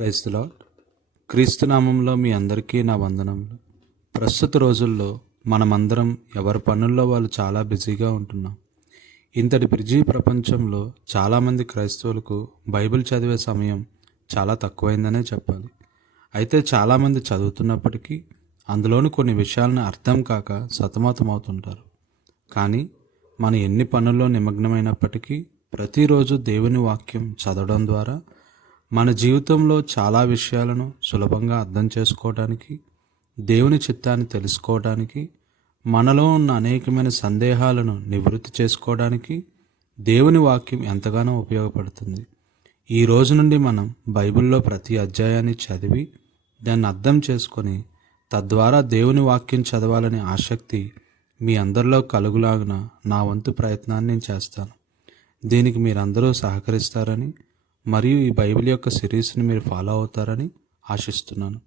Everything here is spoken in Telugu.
క్రీస్తు క్రీస్తునామంలో మీ అందరికీ నా వందనములు. ప్రస్తుత రోజుల్లో మనమందరం ఎవరి పనుల్లో వాళ్ళు చాలా బిజీగా ఉంటున్నాం. ఇంతటి బిజీ ప్రపంచంలో చాలామంది క్రైస్తవులకు బైబిల్ చదివే సమయం చాలా తక్కువైందనే చెప్పాలి. అయితే చాలామంది చదువుతున్నప్పటికీ అందులోని కొన్ని విషయాలను అర్థం కాక సతమతమవుతుంటారు. కానీ మనం ఎన్ని పనుల్లో నిమగ్నమైనప్పటికీ ప్రతిరోజు దేవుని వాక్యం చదవడం ద్వారా మన జీవితంలో చాలా విషయాలను సులభంగా అర్థం చేసుకోవడానికి దేవుని చిత్తాన్ని తెలుసుకోవడానికి మనలో ఉన్న అనేకమైన సందేహాలను నివృత్తి చేసుకోవడానికి దేవుని వాక్యం ఎంతగానో ఉపయోగపడుతుంది. ఈ రోజు నుండి మనం బైబిల్లో ప్రతి అధ్యాయాన్ని చదివి దాన్ని అర్థం చేసుకొని తద్వారా దేవుని వాక్యం చదవాలనే ఆసక్తి మీ అందరిలో కలుగులాగిన నా వంతు ప్రయత్నాన్ని నేను చేస్తాను. దీనికి మీరందరూ సహకరిస్తారని మరియు ఈ బైబిల్ యొక్క సిరీస్ని మీరు ఫాలో అవుతారని ఆశిస్తున్నాను.